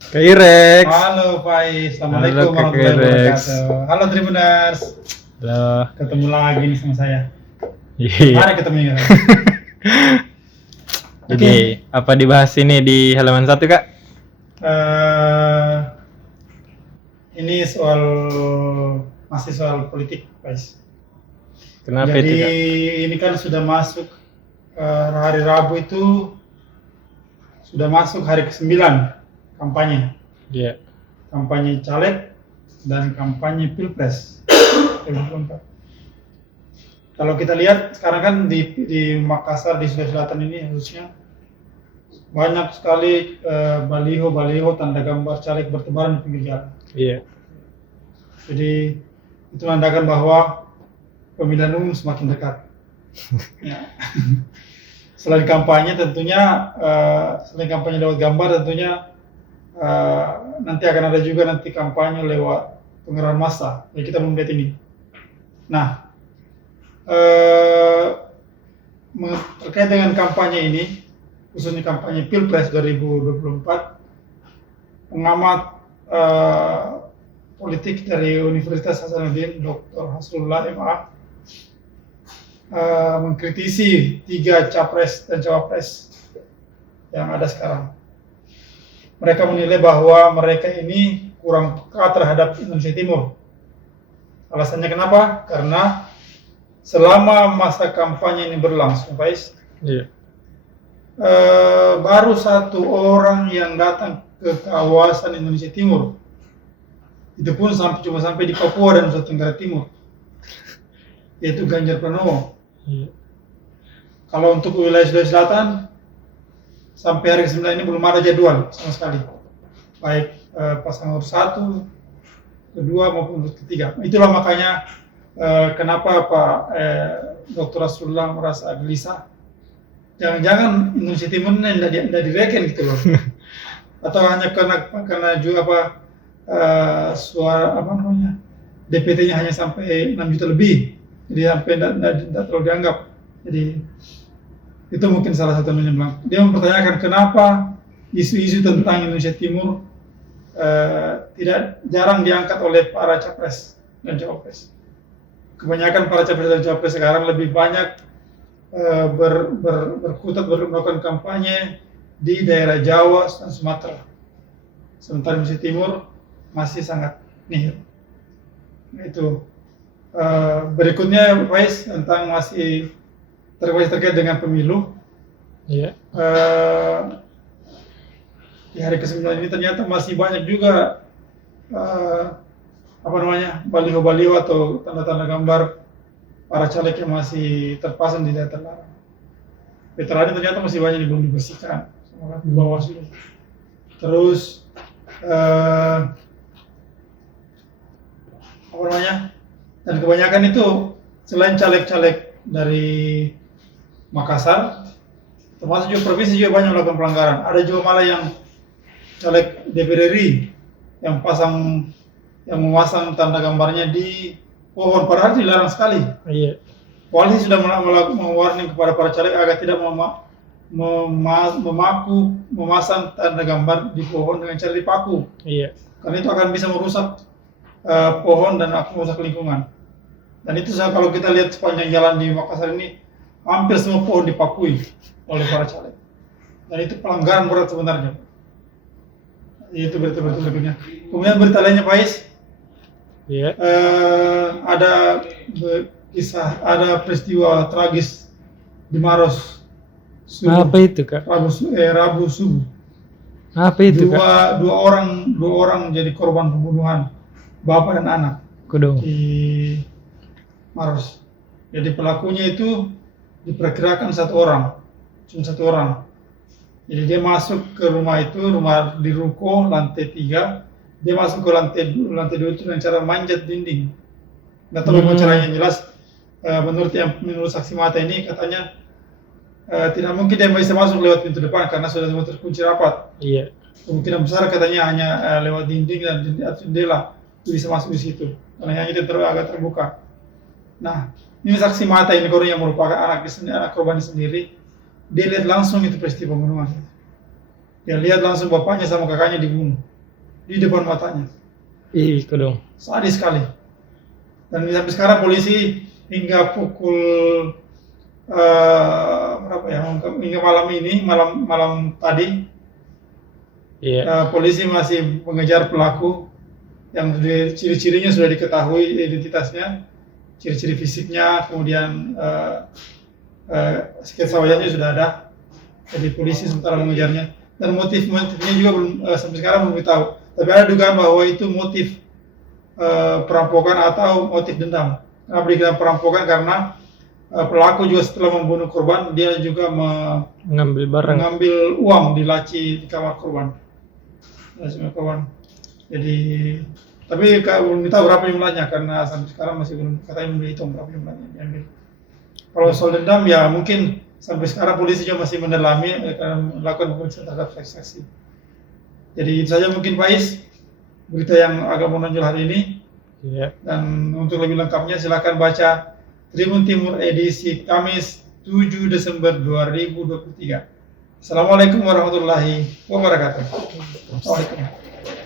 Kak Irex. Halo Faiz, Assalamualaikum Halo, Kak warahmatullahi Irex. wabarakatuh. Halo Tribuners, Halo. ketemu lagi nih sama saya. Iya. Hari ketemu ya. Jadi, apa dibahas ini di halaman 1, Kak? Eh, ini masih soal politik, Faiz. Kenapa Jadi itu, Kak? ini kan sudah masuk hari Rabu itu sudah masuk hari ke-9 kampanye. Iya. Kampanye caleg dan kampanye Pilpres 2024. Kalau kita lihat sekarang kan di Makassar, di Sulawesi Selatan ini khususnya banyak sekali baliho-baliho tanda gambar caleg bertebaran di pinggir jalan. Iya. Jadi itu menandakan bahwa pemilihan umum semakin dekat. Ya. Selain kampanye tentunya, selain kampanye lewat gambar tentunya nanti akan ada juga nanti kampanye lewat pengerahan massa. Jadi kita belum lihat ini. Nah, terkait dengan kampanye ini, khususnya kampanye Pilpres 2024, pengamat politik dari Universitas Hasanuddin, Dr. Hasrullah MA, mengkritisi 3 capres dan cawapres yang ada sekarang. Mereka menilai bahwa mereka ini kurang peka terhadap Indonesia Timur. Alasannya kenapa? Karena selama masa kampanye ini berlangsung, Faiz, Iya. baru 1 orang yang datang ke kawasan Indonesia Timur. Itu pun cuma sampai di Papua dan Nusa Tenggara Timur, yaitu Ganjar Pranowo. Iya. Kalau untuk wilayah Sulawesi Selatan, sampai hari ke-9 ini belum ada jadwal sama sekali, baik pasangan nomor 1, kedua maupun nomor 3. Itulah makanya kenapa Pak Dr. Rasulullah merasa gelisah. Jangan-jangan Indonesia Timur ini tidak direken gitu loh, atau hanya karena juga suara DPT-nya hanya sampai 6 juta lebih, jadi sampai tidak terlalu dianggap. Jadi itu mungkin salah satu yang dia mempertanyakan kenapa isu-isu tentang Indonesia Timur jarang diangkat oleh para capres dan cawapres. Kebanyakan para capres dan cawapres sekarang lebih banyak berkutat melakukan kampanye di daerah Jawa dan Sumatera. Sementara Indonesia Timur masih sangat nihil. Itu berikutnya, Faiz, tentang masih terkait dengan pemilu. Iya. Di hari ke-9 ini ternyata masih banyak juga baliho-baliho atau tanda-tanda gambar para caleg yang masih terpasang di daerah terlarang. Veteran ternyata masih banyak yang belum dibersihkan sama Bawaslu. Terus dan kebanyakan itu selain caleg-caleg dari Makassar, termasuk juga provinsi juga banyak melakukan pelanggaran. Ada juga malah yang caleg DPR RI yang memasang tanda gambarnya di pohon, padahal dilarang sekali. Iya. Polisi sudah mewarning kepada para caleg agar tidak memasang tanda gambar di pohon dengan cara dipaku. Iya. Karena itu akan bisa merusak pohon dan akan merusak lingkungan. Dan itu kalau kita lihat sepanjang jalan di Makassar ini, hampir semua pohon dipakui oleh para caleg. Dan itu pelanggaran berat sebenarnya. Itu berita-berita berikutnya. Kemudian berita lainnya, Faiz. Iya. Ada peristiwa tragis di Maros subuh. Apa itu, Kak? Rabu subuh. Apa itu, Kak? Dua orang menjadi korban pembunuhan bapak dan anak Kudung. di Maros. Jadi pelakunya itu diperkirakan cuma satu orang. Jadi dia masuk ke rumah di ruko lantai 3, dia masuk ke lantai 2 itu dengan cara manjat dinding. Nggak tahu bagaimana caranya, yang jelas menurut saksi mata ini katanya tidak mungkin dia bisa masuk lewat pintu depan karena sudah semua terkunci rapat. Iya. Kemungkinan besar katanya hanya lewat dinding dan jendela itu bisa masuk di situ, karena hanya itu agak terbuka. Nah, ini saksi mata ini korban yang merupakan anak korban sendiri, dia lihat langsung itu peristiwa pembunuhan. Dia lihat langsung bapaknya sama kakaknya dibunuh di depan matanya. Ih, dong. Sadis sekali. Dan sampai sekarang polisi hingga pukul berapa ya? Hingga malam ini, malam tadi, Iya. polisi masih mengejar pelaku yang ciri-cirinya sudah diketahui identitasnya, ciri-ciri fisiknya, kemudian sketsa wajahnya sudah ada. Jadi polisi sementara mengejarnya. Dan motif-motifnya juga belum sampai sekarang belum ditahu. Tapi ada dugaan bahwa itu motif perampokan atau motif dendam. Kenapa dikira perampokan? Karena pelaku juga setelah membunuh korban, dia juga Ngambil barang. mengambil uang di laci di kamar korban. Jadi, tapi belum tahu berapa jumlahnya karena sampai sekarang masih belum katanya belum dihitung berapa jumlahnya diambil. Kalau soal dendam ya mungkin sampai sekarang polisi juga masih mendalami karena melakukan pemeriksaan terhadap saksi. Jadi itu saja mungkin Pak Is, berita yang agak menonjol hari ini. Iya. Dan untuk lebih lengkapnya silakan baca Tribun Timur edisi Kamis 7 Desember 2023. Assalamualaikum warahmatullahi wabarakatuh. Assalamualaikum.